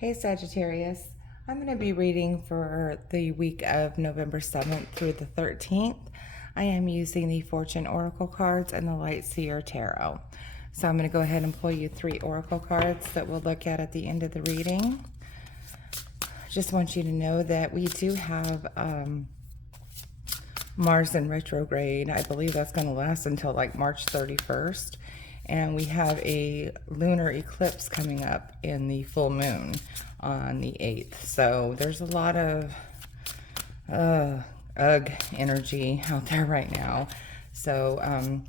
Hey Sagittarius, I'm going to be reading for the week of November 7th through the 13th. I am using the Fortune Oracle cards and the Light Seer Tarot. So I'm going to go ahead and pull you 3 Oracle cards that we'll look at the end of the reading. Just want you to know that we do have Mars in retrograde. I believe that's going to last until like March 31st. And we have a lunar eclipse coming up in the full moon on the 8th. So there's a lot of ugh energy out there right now. So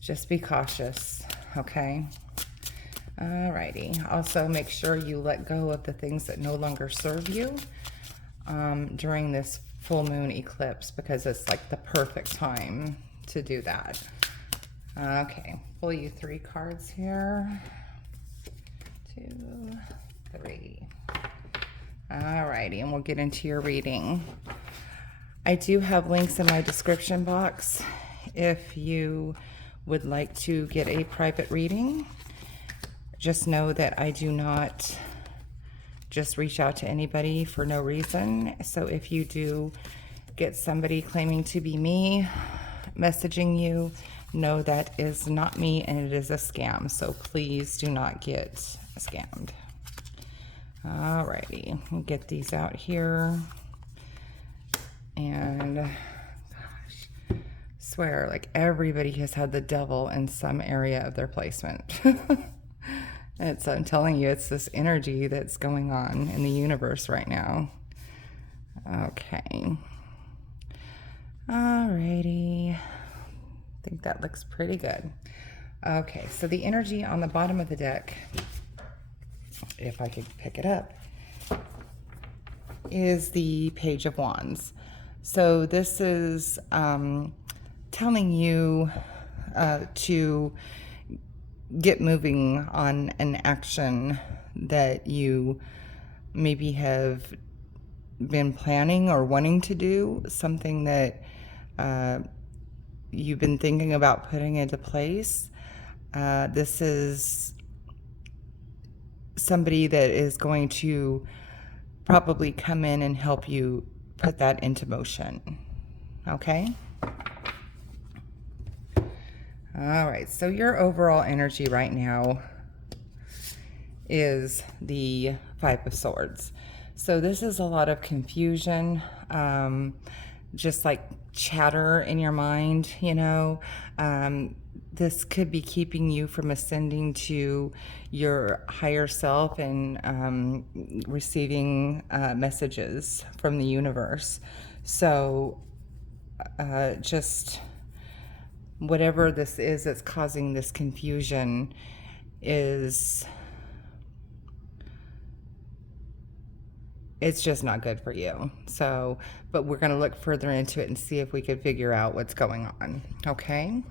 just be cautious, okay? Alrighty. Also, make sure you let go of the things that no longer serve you during this full moon eclipse, because it's like the perfect time to do that. Okay, pull you 3 cards here. 2, 3. Alrighty, and we'll get into your reading. I do have links in my description box if you would like to get a private reading. Just know that I do not just reach out to anybody for no reason. So if you do get somebody claiming to be me messaging you, no, that is not me, and it is a scam. So please do not get scammed. Alrighty, we'll get these out here. And gosh, swear, like everybody has had the devil in some area of their placement. I'm telling you, it's this energy that's going on in the universe right now. Okay. Alrighty. I think that looks pretty good. Okay, so the energy on the bottom of the deck, if I could pick it up, is the Page of Wands. So this is telling you to get moving on an action that you maybe have been planning or wanting to do, something that you've been thinking about putting into place. This is somebody that is going to probably come in and help you put that into motion. Okay? All right, so your overall energy right now is the 5 of Swords. So this is a lot of confusion, just like chatter in your mind, you know. This could be keeping you from ascending to your higher self and receiving messages from the universe. So just whatever this is that's causing this confusion it's just not good for you. So, but we're going to look further into it and see if we can figure out what's going on. Okay.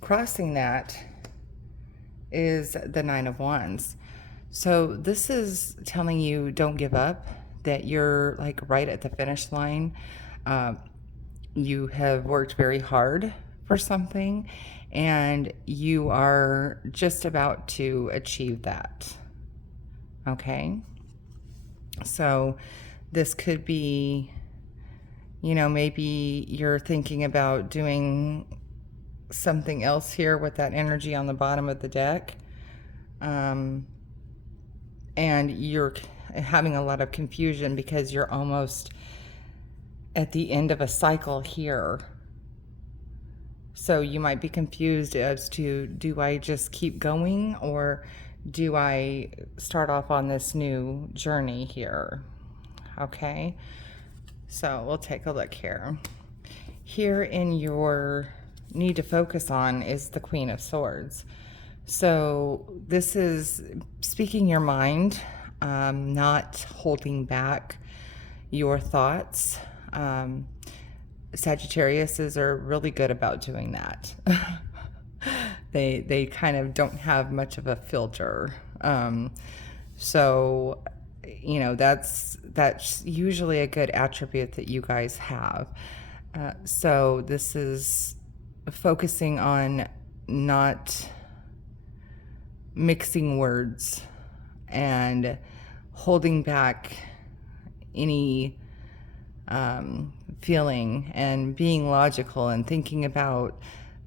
Crossing that is the 9 of Wands. So this is telling you don't give up, that you're like right at the finish line. You have worked very hard for something and you are just about to achieve that. Okay. So this could be, you know, maybe you're thinking about doing something else here with that energy on the bottom of the deck. And you're having a lot of confusion because you're almost at the end of a cycle here. So you might be confused as to, do I just keep going or do I start off on this new journey here? Okay, so we'll take a look here. Here in your need to focus on is the Queen of Swords. So this is speaking your mind, not holding back your thoughts. Sagittariuses are really good about doing that. They kind of don't have much of a filter. So, you know, that's usually a good attribute that you guys have. So this is focusing on not mixing words and holding back any feeling, and being logical and thinking about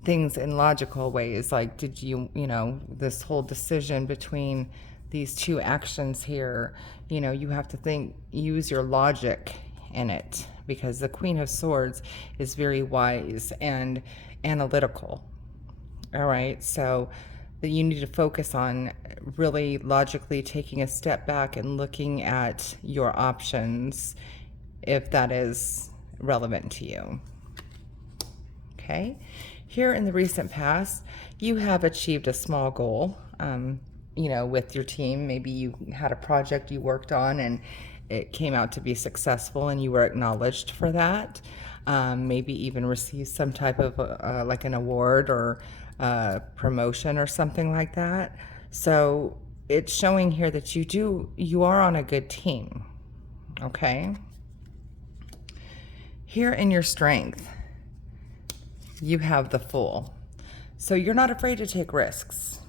things in logical ways. Like, did you, this whole decision between these two actions here, you have to use your logic in it, because the Queen of Swords is very wise and analytical. All right, so that you need to focus on really logically taking a step back and looking at your options, if that is relevant to you. Okay, here in the recent past, you have achieved a small goal, with your team. Maybe you had a project you worked on and it came out to be successful and you were acknowledged for that. Maybe even received some type of like an award or promotion or something like that. So it's showing here that you are on a good team. Okay. Here in your strength, you have the Fool. So you're not afraid to take risks,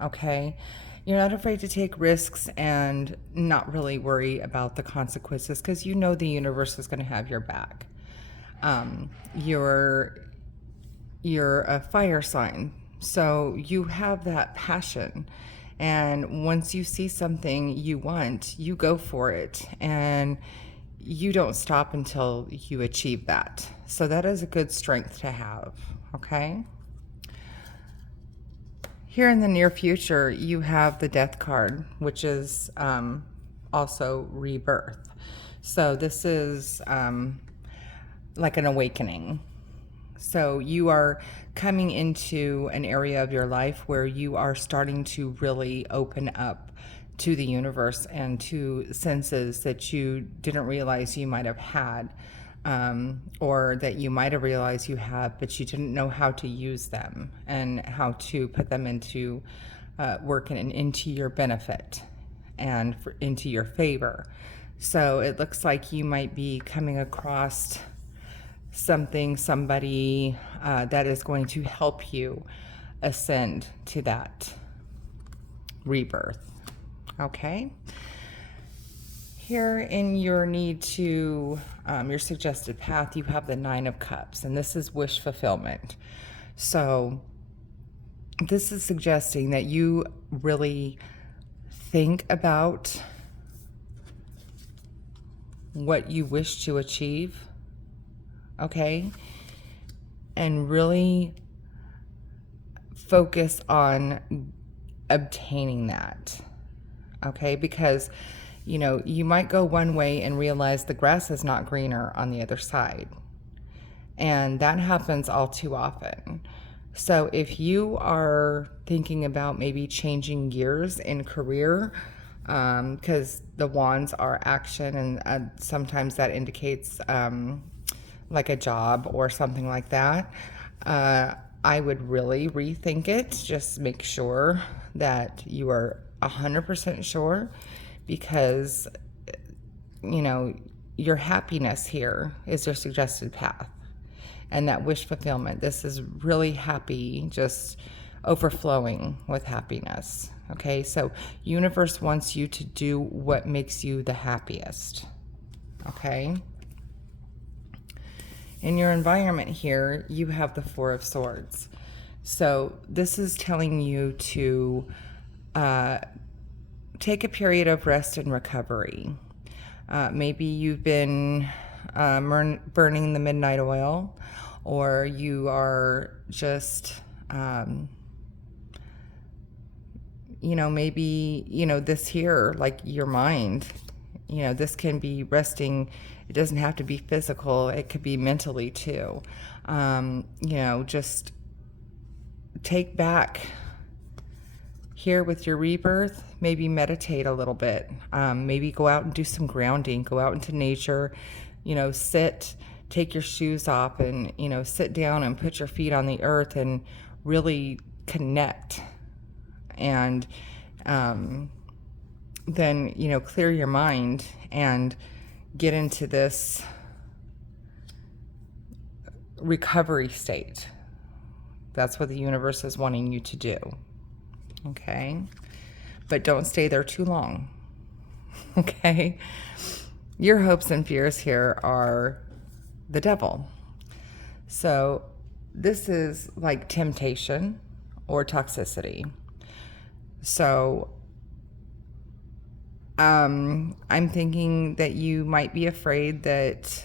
okay? You're not afraid to take risks and not really worry about the consequences, because you know the universe is going to have your back. You're a fire sign, so you have that passion. And once you see something you want, you go for it. And you don't stop until you achieve that. So that is a good strength to have, okay? Here in the near future, you have the Death card, which is also rebirth. So this is like an awakening. So you are coming into an area of your life where you are starting to really open up to the universe and to senses that you didn't realize you might have had, or that you might have realized you have, but you didn't know how to use them and how to put them into work and into your benefit and into your favor. So it looks like you might be coming across somebody that is going to help you ascend to that rebirth. Okay. Here in your need to, your suggested path, you have the Nine of Cups, and this is wish fulfillment. So this is suggesting that you really think about what you wish to achieve, okay? And really focus on obtaining that. Okay, because you might go one way and realize the grass is not greener on the other side. And that happens all too often. So if you are thinking about maybe changing gears in career, because the wands are action, and sometimes that indicates like a job or something like that, I would really rethink it. Just make sure that you are 100% sure, because your happiness here is your suggested path, and that wish fulfillment, this is really happy, just overflowing with happiness. Okay, so universe wants you to do what makes you the happiest. Okay, in your environment here, you have the Four of Swords. So this is telling you to take a period of rest and recovery. Maybe you've been burning the midnight oil, or you are just, maybe, this here, like your mind, this can be resting. It doesn't have to be physical. It could be mentally too. Just take back here with your rebirth. Maybe meditate a little bit. Maybe go out and do some grounding. Go out into nature. Sit, take your shoes off, and sit down and put your feet on the earth and really connect. And then clear your mind and get into this recovery state. That's what the universe is wanting you to do. Okay, but don't stay there too long. Okay? Your hopes and fears here are the devil. So this is like temptation or toxicity. So I'm thinking that you might be afraid that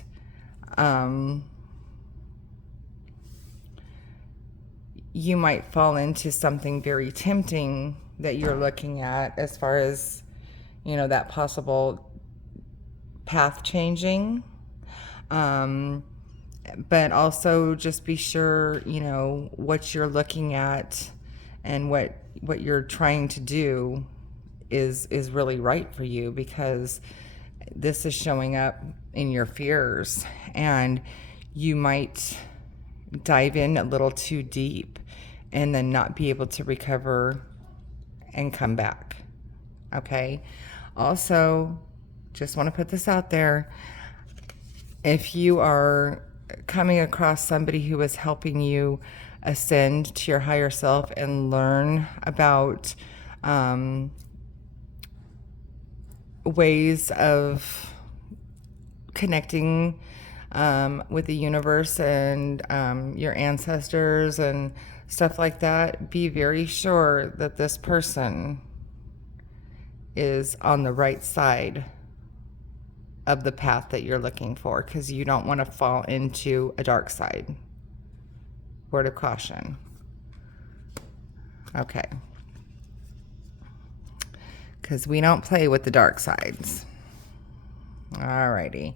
you might fall into something very tempting that you're looking at as far as, you know, that possible path changing. But also just be sure, you know, what you're looking at and what you're trying to do is really right for you, because this is showing up in your fears, and you might dive in a little too deep and then not be able to recover and come back. Okay? Also, just want to put this out there. If you are coming across somebody who is helping you ascend to your higher self and learn about ways of connecting with the universe and your ancestors and stuff like that, be very sure that this person is on the right side of the path that you're looking for, because you don't want to fall into a dark side. Word of caution. Okay. Because we don't play with the dark sides. Alrighty.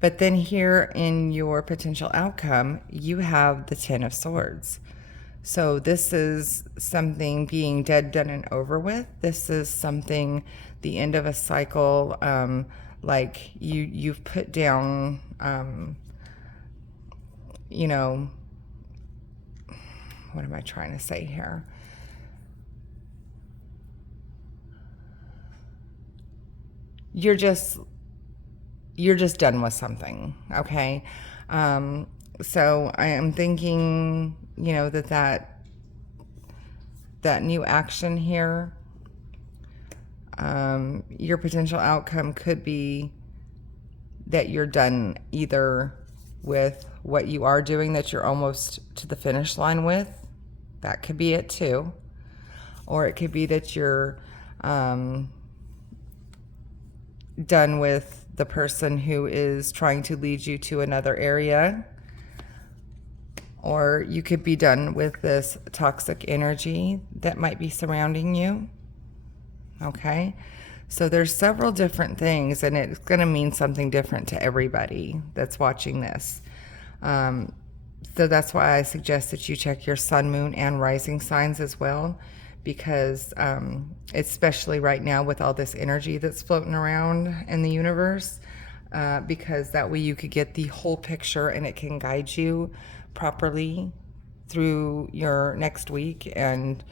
But then here in your potential outcome, you have the 10 of Swords. So this is something being dead, done, and over with. This is something, the end of a cycle, like you've put down, you know, what am I trying to say here? You're just done with something, okay? So I am thinking, you know, that new action here, your potential outcome could be that you're done either with what you are doing that you're almost to the finish line with. That could be it too. Or it could be that you're done with the person who is trying to lead you to another area. Or you could be done with this toxic energy that might be surrounding you. Okay? So there's several different things, and it's going to mean something different to everybody that's watching this. So that's why I suggest that you check your sun, moon, and rising signs as well, because especially right now with all this energy that's floating around in the universe, because that way you could get the whole picture and it can guide you properly through your next week and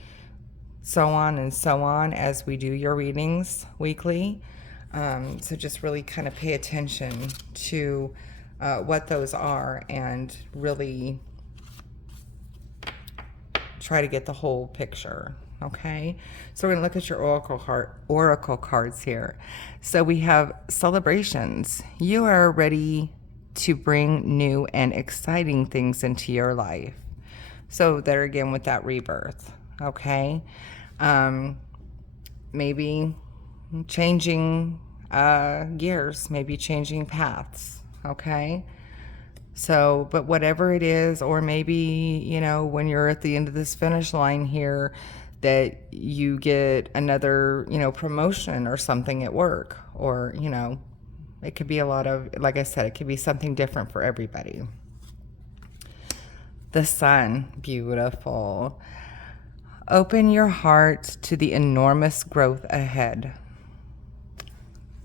so on as we do your readings weekly. So just really kind of pay attention to what those are and really try to get the whole picture. Okay, so we're going to look at your oracle cards here. So we have celebrations. You are ready to bring new and exciting things into your life. So there again with that rebirth. Okay, maybe changing gears, maybe changing paths. Okay. So, but whatever it is, or maybe, you know, when you're at the end of this finish line here, that you get another, you know, promotion or something at work, or, you know, it could be a lot of, like I said, it could be something different for everybody. The sun, beautiful. Open your heart to the enormous growth ahead.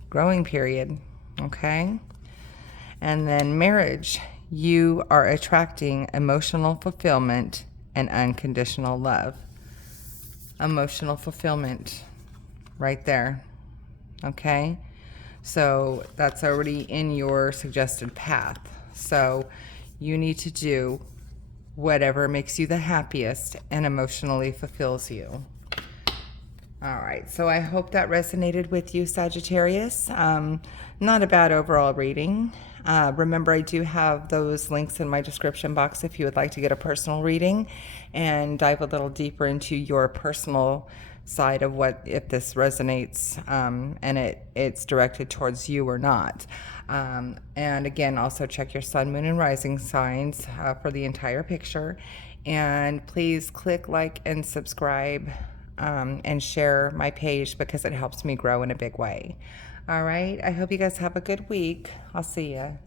Growing period, okay? And then marriage. You are attracting emotional fulfillment and unconditional love. Emotional fulfillment right there. Okay? So that's already in your suggested path. So you need to do whatever makes you the happiest and emotionally fulfills you. All right, so I hope that resonated with you, Sagittarius. Not a bad overall reading. Remember, I do have those links in my description box if you would like to get a personal reading and dive a little deeper into your personal side of what, if this resonates, and it's directed towards you or not. And again, also check your sun, moon, and rising signs for the entire picture. And please click like and subscribe, and share my page because it helps me grow in a big way. All right. I hope you guys have a good week. I'll see you.